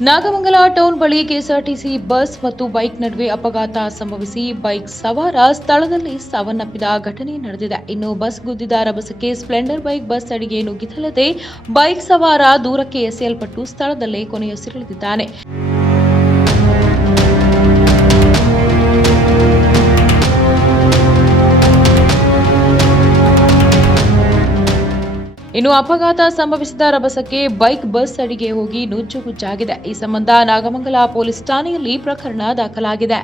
Nagamangala town ಬಳಿ KSRTC bus ಮತ್ತು bike ನಡುವೆ ಅಪಘಾತ ಸಂಭವಿಸಿ ಬೈಕ್ ಸವಾರ ಸ್ಥಳದಲ್ಲಿ ಸಾವನ್ನಪ್ಪಿದ ಘಟನೆ ನಡೆದಿದೆ. ಇನ್ನು ಬಸ್ ಗುದ್ದಿದ ರಭಸಕ್ಕೆ ಸ್ಪ್ಲೆಂಡರ್ ಬೈಕ್ ಬಸ್ ಅಡಿಗೆ ನುಗ್ಗಿದ್ದಲ್ಲದೆ ಬೈಕ್ ಸವಾರ ದೂರಕ್ಕೆ ಎಸೆಯಲ್ಪಟ್ಟು ಸ್ಥಳದಲ್ಲೇ ಕೊನೆಯುಸಿರೆಳೆದಿದ್ದಾನೆ. ಇನ್ನು ಅಪಘಾತ ಸಂಭವಿಸಿದ ರಭಸಕ್ಕೆ ಬೈಕ್ ಬಸ್ ಅಡಿಗೆ ಹೋಗಿ ನುಜ್ಜುಗುಜ್ಜಾಗಿದೆ. ಈ ಸಂಬಂಧ ನಾಗಮಂಗಲ ಪೊಲೀಸ್ ಠಾಣೆಯಲ್ಲಿ ಪ್ರಕರಣ ದಾಖಲಾಗಿದೆ.